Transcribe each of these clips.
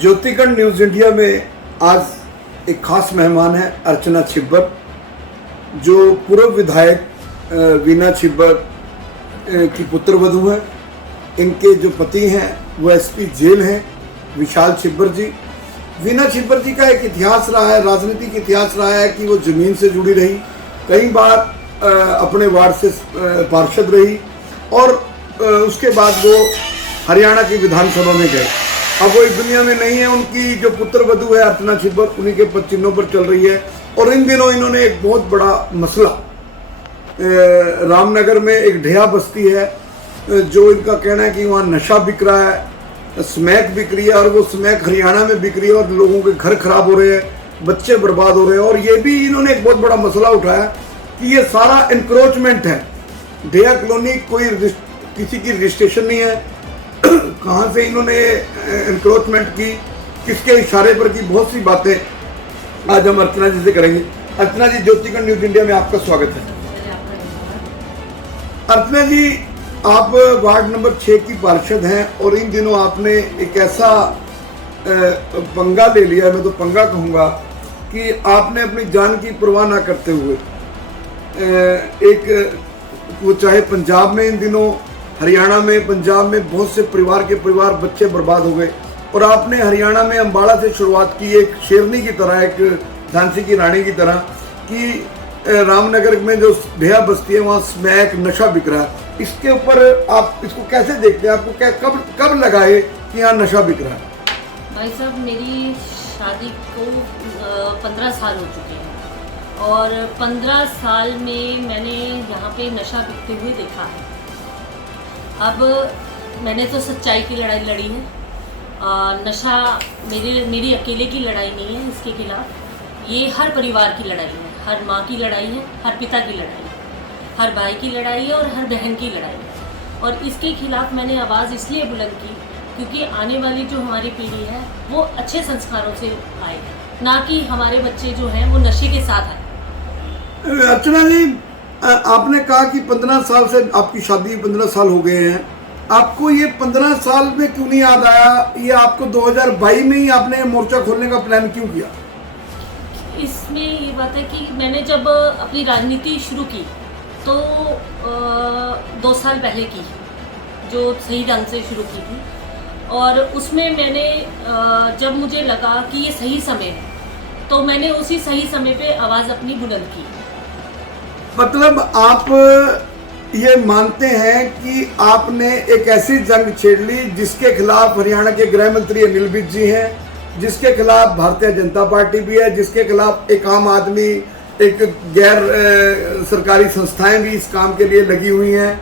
ज्योतिकण news India में आज एक खास मेहमान है अर्चना छिब्बर, जो पूर्व विधायक वीना छिब्बर की पुत्रवधू हैं। इनके जो पति हैं वो एसपी जेल हैं, विशाल छिब्बर जी। वीना छिब्बर जी का एक इतिहास रहा है, राजनीतिक इतिहास रहा है कि वो ज़मीन से जुड़ी रही, कई बार अपने वार्ड से पार्षद रही और उसके बाद वो हरियाणा की विधानसभा में गए। अब वो इस दुनिया में नहीं है। उनकी जो पुत्रवधू है अर्चना छिब्बर, उन्हीं के पद चिन्हों पर चल रही है। और इन दिनों इन्होंने एक बहुत बड़ा मसला, रामनगर में एक ढेया बस्ती है, जो इनका कहना है कि वहाँ नशा बिक रहा है, स्मैक बिक रही है, और वो स्मैक हरियाणा में बिक रही है और लोगों के घर खराब हो रहे हैं, बच्चे बर्बाद हो रहे हैं। और ये भी इन्होंने एक बहुत बड़ा मसला उठाया कि ये सारा इंक्रोचमेंट है। ढेया कॉलोनी कोई किसी की रजिस्ट्रेशन नहीं है, कहाँ से इन्होंने इंक्रोचमेंट की, किसके इशारे पर की, बहुत सी बातें आज हम अर्चना जी से करेंगे। अर्चना जी, ज्योतिकण न्यूज़ इंडिया में आपका स्वागत है। अर्चना जी, आप वार्ड नंबर 6 की पार्षद हैं और इन दिनों आपने एक ऐसा पंगा ले लिया, मैं तो पंगा कहूँगा, कि आपने अपनी जान की परवाह ना करते हुए वो चाहे पंजाब में इन दिनों, हरियाणा में, पंजाब में बहुत से परिवार बच्चे बर्बाद हो गए, और आपने हरियाणा में अम्बाड़ा से शुरुआत की, एक शेरनी की तरह, एक झांसी की रानी की तरह, कि रामनगर में जो ढेया बस्ती है वहाँ स्मैक नशा बिक रहा है। इसके ऊपर आप इसको कैसे देखते हैं? आपको कब लगा है कि यहाँ नशा बिक रहा है? भाई साहब, मेरी शादी को 15 साल हो चुके हैं और 15 साल में मैंने यहाँ पे नशा बिकते हुए देखा है। अब मैंने तो सच्चाई की लड़ाई लड़ी है। नशा मेरी अकेले की लड़ाई नहीं है इसके खिलाफ, ये हर परिवार की लड़ाई है, हर माँ की लड़ाई है, हर पिता की लड़ाई है, हर भाई की लड़ाई है और हर बहन की लड़ाई है। और इसके खिलाफ मैंने आवाज़ इसलिए बुलंद की क्योंकि आने वाली जो हमारी पीढ़ी है वो अच्छे संस्कारों से आए, ना कि हमारे बच्चे जो हैं वो नशे के साथ आए। अर्चना जी, आपने कहा कि 15 साल से आपकी शादी 15 साल हो गए हैं, आपको ये 15 साल में क्यों नहीं याद आया? ये आपको 2022 में ही आपने मोर्चा खोलने का प्लान क्यों किया? इसमें ये बात है कि मैंने जब अपनी राजनीति शुरू की तो 2 साल पहले की, जो सही ढंग से शुरू की थी, और उसमें मैंने जब मुझे लगा कि ये सही समय है तो मैंने उसी सही समय पे आवाज़ अपनी बुलंद की। मतलब आप ये मानते हैं कि आपने एक ऐसी जंग छेड़ ली जिसके खिलाफ हरियाणा के गृह मंत्री अनिल विज जी हैं, जिसके खिलाफ भारतीय जनता पार्टी भी है, जिसके खिलाफ एक आम आदमी, एक गैर सरकारी संस्थाएं भी इस काम के लिए लगी हुई हैं,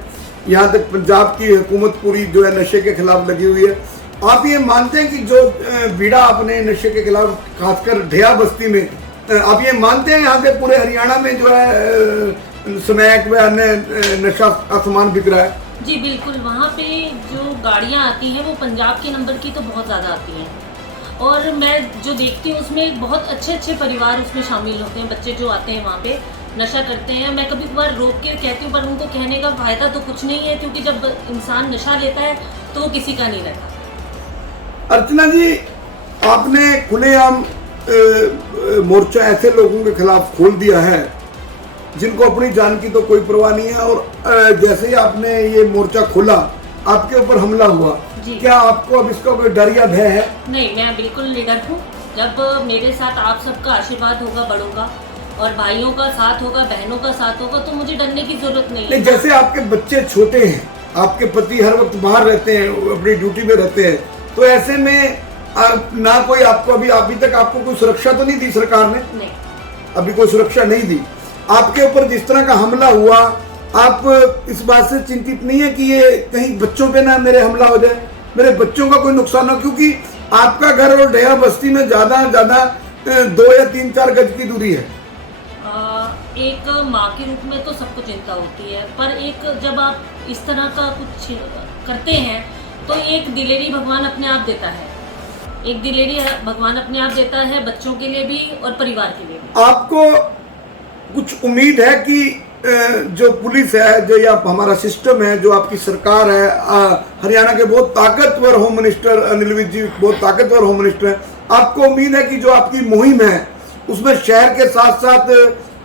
यहाँ तक पंजाब की हुकूमत पूरी जो है नशे के खिलाफ लगी हुई है। आप ये मानते हैं कि जो बीड़ा आपने नशे के खिलाफ खासकर ढेया बस्ती में, आप ये मानते हैं यहाँ से पूरे हरियाणा में जो है स्मैक व अन्य नशा का सामान बिक रहा है? जी बिल्कुल, वहाँ पे जो गाड़ियाँ आती हैं वो पंजाब के नंबर की तो बहुत ज़्यादा आती हैं, और मैं जो देखती हूँ उसमें बहुत अच्छे परिवार उसमें शामिल होते हैं। बच्चे जो आते हैं वहाँ पे नशा करते हैं, मैं कभी कभार रोक के कहती हूँ, पर उनको कहने का फ़ायदा तो कुछ नहीं है, क्योंकि जब इंसान नशा लेता है तो वो किसी का नहीं रहता। अर्चना जी, आपने खुलेआम मोर्चा ऐसे लोगों के खिलाफ खोल दिया है जिनको अपनी जान की तो कोई परवाह नहीं है, और जैसे ही आपने ये मोर्चा खोला आपके ऊपर हमला हुआ, क्या आपको अब इसका कोई डर या भय है? नहीं, मैं बिल्कुल निडर हूँ। जब मेरे साथ आप सबका आशीर्वाद होगा बड़ों का, और भाइयों का साथ होगा, बहनों का साथ होगा, तो मुझे डरने की जरूरत नहीं है। जैसे आपके बच्चे छोटे हैं, आपके पति हर वक्त बाहर रहते हैं, अपनी ड्यूटी में रहते हैं, तो ऐसे में ना कोई आपको अभी तक आपको कोई सुरक्षा तो नहीं दी सरकार ने? नहीं, अभी कोई सुरक्षा नहीं दी। आपके ऊपर जिस तरह का हमला हुआ, आप इस बात से चिंतित नहीं है कि ये कहीं बच्चों पे ना मेरे हमला हो जाए, मेरे बच्चों का कोई नुकसान हो? क्योंकि आपका घर और ढेया बस्ती में ज्यादा 2 या 3-4 गज की दूरी है। एक माँ के रूप में तो सबको चिंता होती है, पर एक जब आप इस तरह का कुछ करते हैं तो एक दिलेरी भगवान अपने आप देता है, एक दिलेरी भगवान अपने आप देता है, बच्चों के लिए भी और परिवार के लिए भी। आपको कुछ उम्मीद है कि जो पुलिस है, जो ये हमारा सिस्टम है, जो आपकी सरकार है, हरियाणा के बहुत ताकतवर होम मिनिस्टर अनिल विज जी बहुत ताकतवर होम मिनिस्टर हैं, आपको उम्मीद है कि जो आपकी मुहिम है उसमें शहर के साथ साथ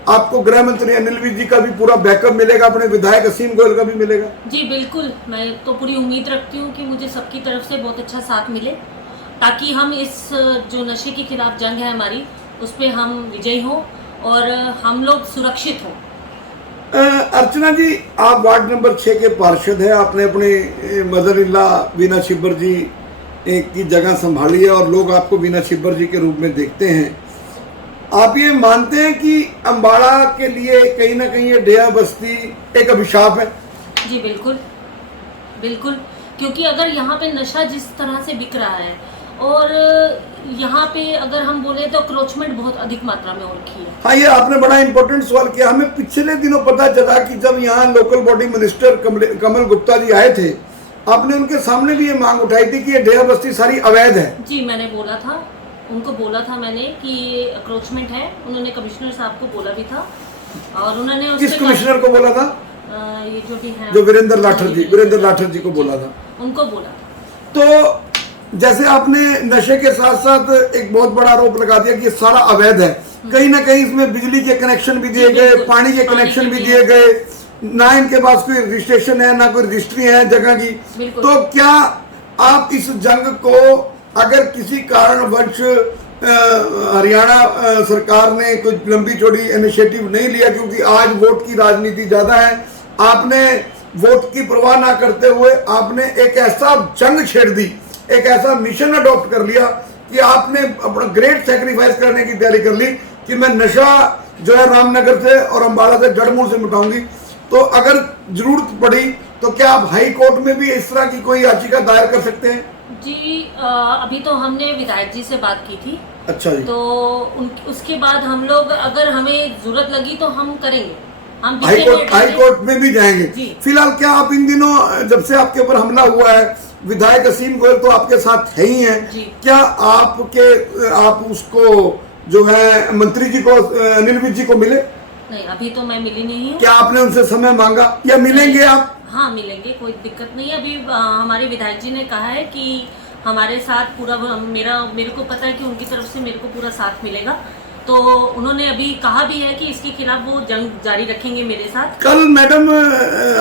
आपको गृह मंत्री अनिल विज जी का भी पूरा बैकअप मिलेगा, अपने विधायक असीम गोयल का भी मिलेगा? जी बिल्कुल, मैं तो पूरी उम्मीद रखती हूँ कि मुझे सबकी तरफ से बहुत अच्छा साथ मिले, ताकि हम इस जो नशे के खिलाफ जंग है हमारी, उस पर हम विजयी हों और हम लोग सुरक्षित हों। अर्चना जी, आप वार्ड नंबर 6 के पार्षद हैं, आपने अपने मदर इल्ला वीना छिब्बर जी की जगह संभाली है और लोग आपको वीना छिब्बर जी के रूप में देखते हैं। आप ये मानते हैं कि अम्बाड़ा के लिए कहीं ना कहीं ये डेरा बस्ती एक अभिशाप है? जी बिल्कुल बिल्कुल, क्योंकि अगर यहाँ पे नशा जिस तरह से बिक रहा है और यहाँ पे अगर हम बोले तो क्रोचमेंट बहुत अधिक मात्रा में हो रखी है। हाँ, ये आपने बड़ा इंपॉर्टेंट सवाल किया। हमें पिछले दिनों पता चला कि जब यहाँ लोकल बॉडी मिनिस्टर कमल गुप्ता जी आए थे, आपने उनके सामने भी ये मांग उठाई थी कि ये डेरा बस्ती सारी अवैध है। जी, मैंने बोला था, उनको बोला था मैंने कि ये अक्रोचमेंट है। उन्होंने कमिश्नर साहब को बोला भी था और उन्होंने किस कमिश्नर को बोला था? ये जो भी है, जो वीरेंद्र लाठर जी को बोला था, उनको बोला। तो जैसे आपने नशे के साथ साथ एक बहुत बड़ा आरोप लगा दिया कि ये सारा अवैध है, कहीं ना कहीं इसमें बिजली के कनेक्शन भी दिए गए, पानी के कनेक्शन भी दिए गए, ना इनके पास कोई रजिस्ट्रेशन है, ना कोई रजिस्ट्री है जगह की। तो क्या आप इस जंग को अगर किसी कारणवश हरियाणा सरकार ने कोई लंबी चौड़ी इनिशिएटिव नहीं लिया, क्योंकि आज वोट की राजनीति ज्यादा है, आपने वोट की परवाह ना करते हुए आपने एक ऐसा जंग छेड़ दी, एक ऐसा मिशन अडॉप्ट कर लिया कि आपने अपना ग्रेट सैक्रिफाइस करने की तैयारी कर ली कि मैं नशा जो है रामनगर से और अम्बाड़ा से जड़मूल से मिटाऊंगी। तो अगर जरूरत पड़ी तो क्या आप हाई कोर्ट में भी इस तरह की कोई याचिका दायर कर सकते हैं? जी, अभी तो हमने विधायक जी से बात की थी। अच्छा जी। तो उसके बाद हम लोग अगर हमें जरूरत लगी तो हम करेंगे, हम हाई कोर्ट में भी जाएंगे। फिलहाल क्या आप इन दिनों, जब से आपके ऊपर हमला हुआ है, विधायक असीम गोयल तो आपके साथ है ही हैं, क्या आप उसको जो है मंत्री जी को अनिल विज जी को मिले? नहीं, अभी तो मैं मिली नहीं हूँ। क्या आपने उनसे समय मांगा या मिलेंगे आप? हाँ, मिलेंगे, कोई दिक्कत नहीं है। अभी हमारे विधायक जी ने कहा है कि हमारे साथ पूरा मेरे को पता है कि उनकी तरफ से मेरे को पूरा साथ मिलेगा, तो उन्होंने अभी कहा भी है कि इसके खिलाफ वो जंग जारी रखेंगे मेरे साथ। कल मैडम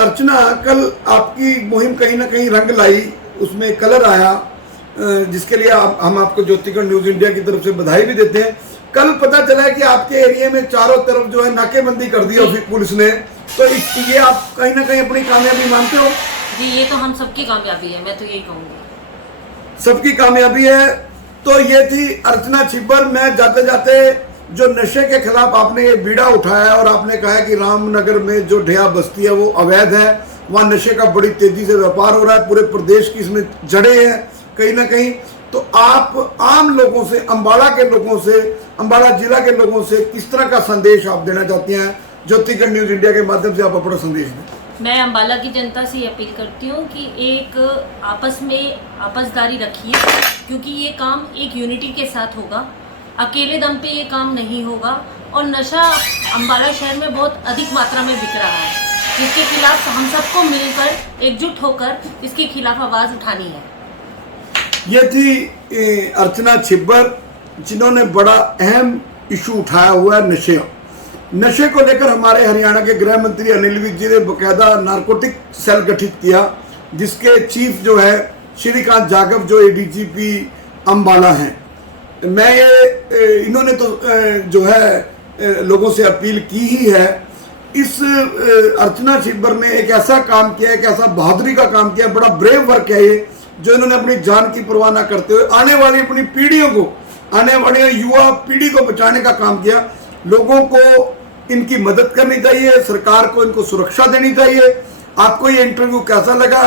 अर्चना, कल आपकी मुहिम कहीं ना कहीं रंग लाई, उसमें कलर आया, जिसके लिए हम आपको ज्योतिगढ़ न्यूज इंडिया की तरफ से बधाई भी देते हैं। कल पता चला है कि आपके एरिया में चारों तरफ जो है नाकेबंदी कर दी है पुलिस ने, तो ये आप कहीं ना कहीं अपनी कामयाबी मानते हो? जी, ये तो हम सबकी कामयाबी है, मैं तो यही कहूँगी, सबकी कामयाबी है। तो ये थी अर्चना छिब्बर। मैं जाते जाते जो नशे के खिलाफ आपने ये बीड़ा उठाया और आपने कहा है कि रामनगर में जो ढेया बस्ती है वो अवैध है, वहाँ नशे का बड़ी तेजी से व्यापार हो रहा है, पूरे प्रदेश की इसमें जड़ें हैं कहीं ना कहीं। तो आप आम लोगों से, अम्बाड़ा के लोगों से, अम्बाड़ा जिला के लोगों से किस तरह का संदेश आप देना चाहती हैं? ज्योतिगढ़ न्यूज इंडिया के माध्यम से आप अपना संदेश दें। मैं अम्बाला की जनता से अपील करती हूँ कि एक आपस में आपसदारी रखिए, क्योंकि ये काम एक यूनिटी के साथ होगा, अकेले दम पे ये काम नहीं होगा। और नशा अम्बाला शहर में बहुत अधिक मात्रा में बिक रहा है, जिसके खिलाफ हम सबको मिलकर एकजुट होकर इसके खिलाफ आवाज़ उठानी है। ये थी अर्चना छिब्बर, जिन्होंने बड़ा अहम इशू उठाया हुआ है नशे को लेकर। हमारे हरियाणा के गृह मंत्री अनिल विज जी ने बाकायदा नारकोटिक सेल गठित किया, जिसके चीफ जो है श्रीकांत जागव, जो एडीजीपी अम्बाला हैं। मैं ये इन्होंने तो जो है लोगों से अपील की ही है। इस अर्चना छिब्बर ने एक ऐसा काम किया, एक ऐसा बहादुरी का काम किया, बड़ा ब्रेव वर्क है ये, जो इन्होंने अपनी जान की परवाह न करते हुए आने वाली अपनी पीढ़ियों को, आने वाली युवा पीढ़ी को बचाने का काम किया। लोगों को इनकी मदद करनी चाहिए, सरकार को इनको सुरक्षा देनी चाहिए। आपको ये इंटरव्यू कैसा लगा,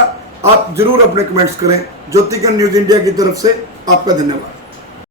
आप जरूर अपने कमेंट्स करें। ज्योतिगढ़ न्यूज इंडिया की तरफ से आपका धन्यवाद।